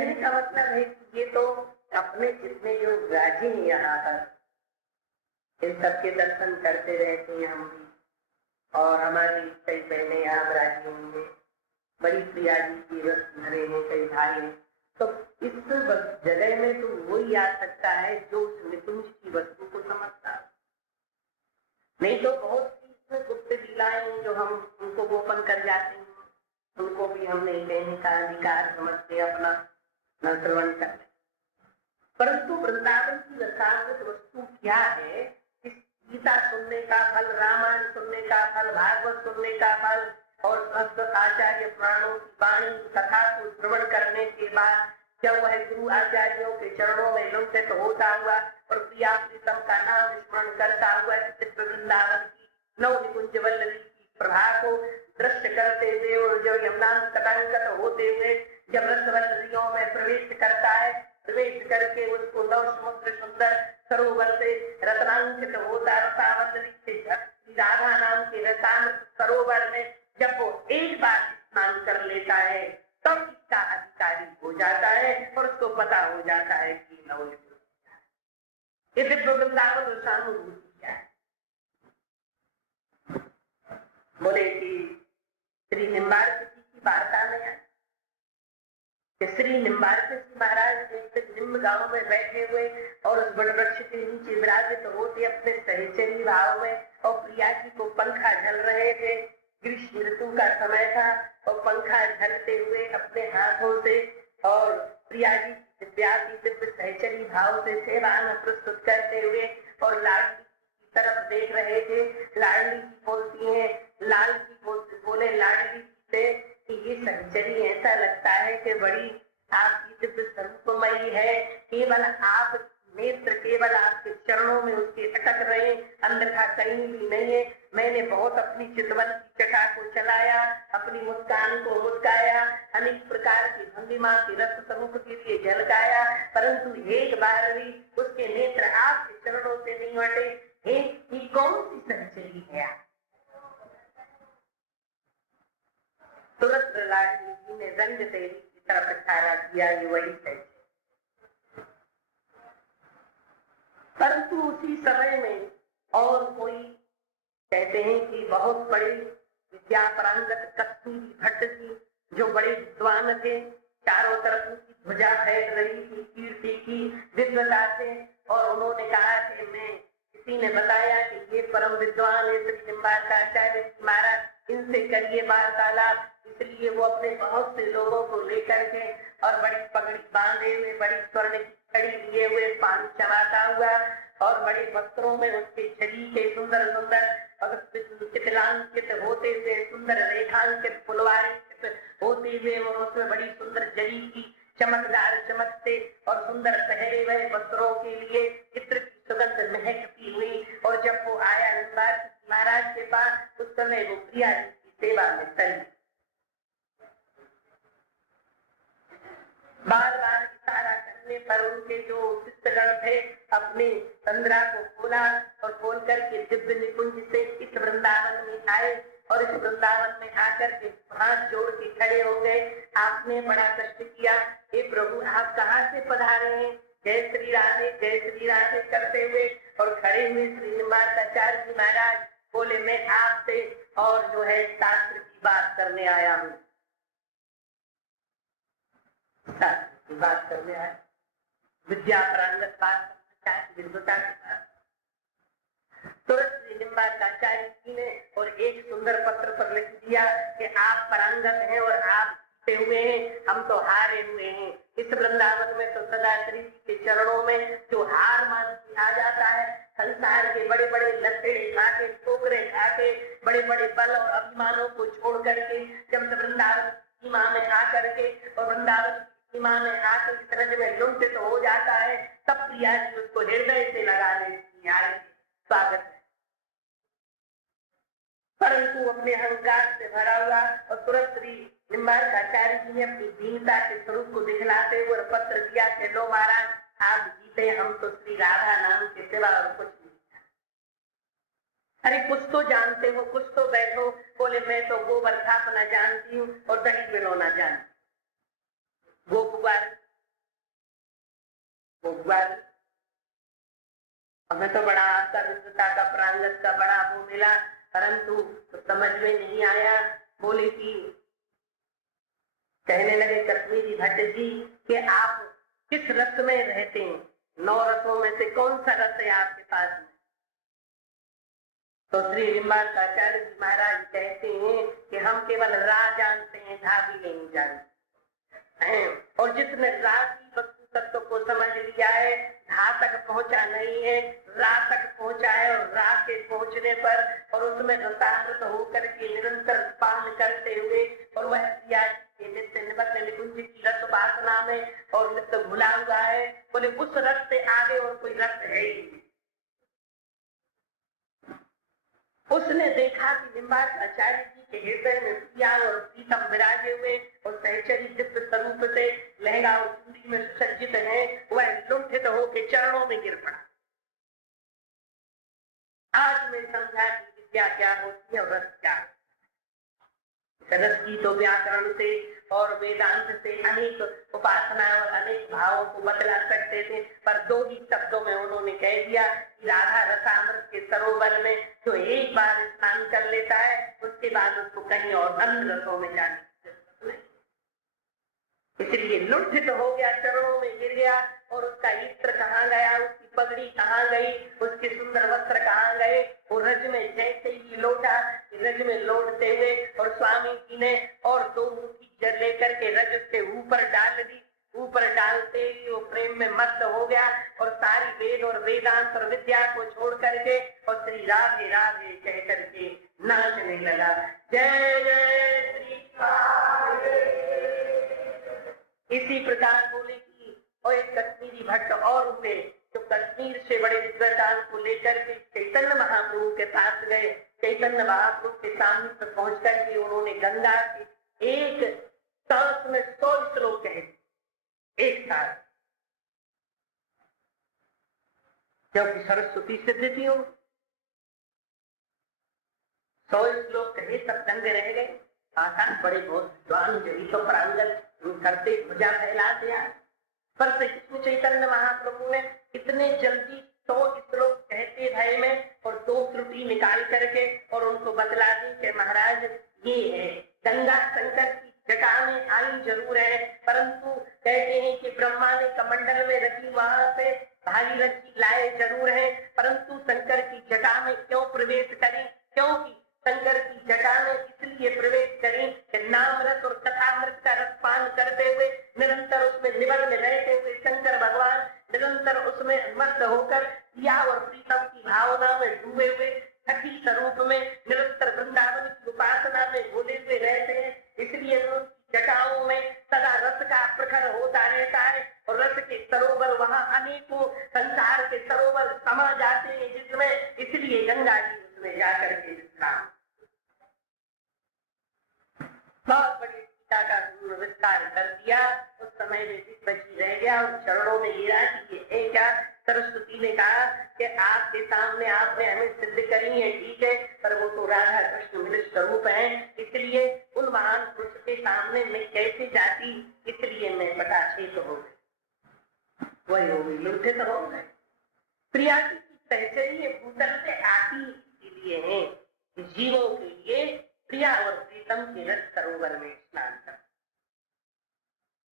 कहने का मतलब है कि ये तो अपने जितने जो राजी हैं यहाँ पर इन सबके दर्शन करते रहते हैं हम भी, और हमारी कई बहनें यहाँ राजी होंगे, बड़ी प्रिया जी की वसुंधरे हैं, कई भाई हैं। तो इस जगह में तो वही आ सकता है जो उस निकुंज की वस्तु को समझता है। नहीं तो बहुत सी इसमें गुप्त लीलाएं जो हम उनको गोपन कर जाते हैं, उनको भी हम नहीं लेने का अधिकार समझते अपना न श्रवण कर। परंतु वृंदावन की रसायनिक वस्तु क्या है? इस गीता सुनने का फल, रामायण सुनने का फल, भागवत सुनने का फल और संस्कृत आचार्य पुराणों की वाणी कथा को श्रवण करने के बाद जब वह गुरु आचार्यों के चरणों में लुंठित तो होता हुआ और प्रिया प्रीतम का नाम स्मरण करता हुआ वृंदावन की नव निकुंज वल्लरी की प्रभा को दृष्ट करते हुए और जब यमुना कटांकत होते हुए जब रसवल्लरियों में प्रवेश करता है, प्रवेश करके उसको नव समुद्र सुंदर सरोवर से रत्नांकित होता रसावल्लरी से राधा नाम के रसामृत सरोवर में जब वो एक बार स्नान कर लेता है तब इसका अधिकारी हो जाता है और उसको पता हो जाता है कि नव ये दिव्य वृंदावन रसानुभूति क्या है। बोले कि श्री निम्बार्क जी की वार्ता में है कि श्री निम्बार्क जी महाराज एक निम्ब गांव में बैठे हुए और उस बड़ वृक्ष के नीचे विराजित होते अपने सहचरी भाव में और प्रिया जी को पंखा झल रहे थे। ग्रीष्म ऋतु का समय था और पंखा झलते हुए अपने हाथों से और प्रिया जी दिव्य सहचरी भाव से सेवा में प्रस्तुत करते हुए और लाडली की तरफ देख रहे थे। लाडली जी बोलती है, लाल जी बोले लाडली से कि ये सहचरी ऐसा लगता है कि बड़ी आपकी दिव्य स्वरूपमयी है, केवल आप नेत्र केवल आपके चरणों में उसके अटक रहे, अंदर का कहीं भी नहीं है। मैंने बहुत अपनी चितवन की चटा को चलाया, अपनी मुस्कान को मुस्काया, अनेक प्रकार की भंगिमा की रस स्वरूप के लिए झलकाया, परंतु एक बार भी उसके नेत्र आपके चरणों से नहीं हटे। ये कौन सी सहचरी है? तुरंत लाडली जी ने रंग तेरी की तरफ इशारा किया, ये वही सहचरी। परंतु उसी समय में और कोई कहते हैं कि बहुत बड़ी विद्या पारंगत कस्तूरी भट्ट जी जो बड़े विद्वान थे, चारों तरफ उनकी ध्वजा फैल रही थी कीर्ति की विद्वता से, और उन्होंने कहा कि मैं किसी ने बताया कि ये परम विद्वान है श्री निम्बार्काचार्य महाराज, इनसे करिए वार्तालाप। इसलिए वो अपने बहुत से लोगों को लेकर के और बड़ी पगड़ी बांधे हुए, बड़ी स्वर्ण की छड़ी लिए हुए, पानी चबाता हुआ और बड़े वस्त्रों में उसके शरीर के सुंदर सुंदर चितलांकित होते हुए, सुंदर रेखांकित फुलवारी होते हुए और उसमें बड़ी सुंदर जरी की चमकदार चमकते और सुंदर पहरे हुए वस्त्रों के लिए चित्र की सुगंध महकती हुई। और जब वो आया निम्बार्क महाराज के पास, उस समय वो प्रिया जी की सेवा में चली। बार बार इशारा करने पर उनके जो शिष्यगण थे अपने तंद्रा को खोला और खोल करके दिव्य निकुंज से इस वृंदावन में आए और इस वृंदावन में आकर के हाथ जोड़ के खड़े हो गए। आपने बड़ा कष्ट किया, हे प्रभु आप कहाँ से पधारे हैं? जय श्री राधे करते हुए और खड़े हुए श्री निम्बार्काचार्य जी महाराज बोले, मैं आपसे और जो है शास्त्र की बात करने आया हूँ। बात करने आए, विद्या प्रांगत बात विद्वता की बात। तुरंत श्री निम्बार्काचार्य जी ने और एक सुंदर पत्र पर लिख दिया कि आप प्रांगत हैं और आप जीते हुए हैं, हम तो हारे हुए हैं। इस वृंदावन में तो सदा श्री जी के चरणों में जो हार मान आ जाता है, संसार के बड़े बड़े लत्तेड़े खा के, ठोकरे खा के, बड़े बड़े बल और अभिमानों को छोड़ करके जब वृंदावन सीमा में आकर के और वृंदावन सीमा में आकर इस रज में लुंठित हो जाता है, तब प्रिया जी उसको हृदय से लगाने स्वागत है। परंतु अपने अहंकार से भरा हुआ और तुरंत श्री निम्बार्काचार्य जी ने अपनी दीनता के स्वरूप को दिखलाते हुए पत्र दिया कि लो महाराज आप जीते, हम तो श्री राधा नाम के सिवा और कुछ नहीं। अरे कुछ तो जानते हो, कुछ तो बैठो। बोले मैं तो गोबर थापना जानती हूँ और दही बिलोना जानती हूँ। गोपुआर वो ग्वाल हमें तो बड़ा आपका विद्वता का प्रांगत का बड़ा वो मिला, परंतु तो समझ में नहीं आया। बोले कि कहने लगे कश्मीरी भट्ट जी कि आप किस रस में रहते हैं, 9 रसों में से कौन सा रस है आपके पास में? तो श्री लिम्बाचार्य जी महाराज कहते हैं कि हम केवल रा जानते हैं, धा भी नहीं जानते हैं, और जितने रा की वस्तु तत्व को समझ लिया है, धा तक पहुंचा नहीं है, रा तक पहुंचा है। और रा के पहुंचने पर और उसमें रसामृत होकर के निरंतर पान करते हुए और वह क्रिया नित्य निबद्ध निकुंज की रस वासना में और नित्य भुला हुआ है। बोले उस रस से आगे और कोई रस है ही। उसने देखा कि लिम्बाचार्य जी के हृदय में प्रिया और प्रीतम विराजे हुए और सहचरी दिव्य स्वरूप से लहंगा और चूड़ी में सुसज्जित है, वह लुंठित होकर चरणों में गिर पड़ा। आज मैं समझा कि विद्या क्या होती है और रस क्या। रस की तो व्याकरण से और वेदांत से अनेक उपासना और अनेक भावों को बतला सकते थे, पर 2 ही शब्दों में उन्होंने कह दिया कि राधा रसामृत के सरोवर में जो एक बार स्नान कर लेता है, उसके बाद उसको कहीं और अन्य रसों में जाने की जरूरत नहीं। इसलिए लुंठित हो गया, चरणों में गिर गया, और उसका इत्र कहाँ गया, उसकी पगड़ी कहाँ गई, उसके सुंदर वस्त्र कहाँ गए। वो रज में जैसे ही लौटा, रज में लौटते हुए और स्वामी जी ने और 2 मुट्ठी जल लेकर के रज उसके ऊपर डाल दी। ऊपर डालते ही वो प्रेम में मस्त हो गया और सारी वेद और वेदांत और विद्या को छोड़ करके और श्री राधे राधे कह करके नाचने लगा। जय जय श्री राधे। इसी प्रकार बोले कि और एक कश्मीरी भट्ट और हुए जो कश्मीर से बड़े विद्वान को लेकर के चैतन्य महाप्रभु के पास गए। चैतन्य महाप्रभु के सामने पर पहुंच करके उन्होंने गंगा के एक सांस में 100 श्लोक कहे, एक साथ, क्योंकि सरस्वती सिद्ध थी। 100 श्लोक कहे, सब दंग रह गए। आकाश बड़े बहुत विद्वान जही तो प्रांगत करते भुजा फैला दिया, पर चैतन्य महाप्रभु ने इतने जल्दी 100 श्लोक कहते भय में और 2 त्रुटि निकाल करके और उनको बतला दी कि महाराज ये है गंगा शंकर की जटा में आई जरूर है, परंतु कहते हैं कि ब्रह्मा ने कमंडल में रखी, वहां से भारी रखी लाए जरूर है, परंतु शंकर की जटा में क्यों प्रवेश करें? क्योंकि शंकर की जटा में इसलिए प्रवेश करें कि नामृत और कथामृत का रस पान करते हुए निरंतर उसमें निमग्न रहते हुए शंकर भगवान निरंतर उसमें मस्त होकर प्रिया और प्रीतम की भावना में डूबे हुए सखी स्वरूप में निरंतर वृंदावन की उपासना में भूले हुए रहते हैं। इसलिए जटाओं में सदा रस का प्रखर होता रहता है और रस के सरोवर वहां अनेकों संसार के सरोवर समा जाते हैं जिसमें, इसलिए गंगा जी उसमें जाकर के बहुत बड़ी गीता का विस्तार कर दिया। उस समय में बची रह गया और चरणों में हीरा कि क्या। सरस्वती ने कहा कि आपके सामने आपने हमें सिद्ध करी है, ठीक है, पर वो तो राधा कृष्ण मिलित स्वरूप है, इसलिए उन महान पुरुष के सामने मैं कैसे जाती, इसलिए मैं पटाक्षेप हो गई, वही हो गई, लुंठित हो गए। प्रिया की सहचरी भूतल से आती इसलिए है जीवों के लिए प्रिया और प्रीतम के रस सरोवर में स्नान कर।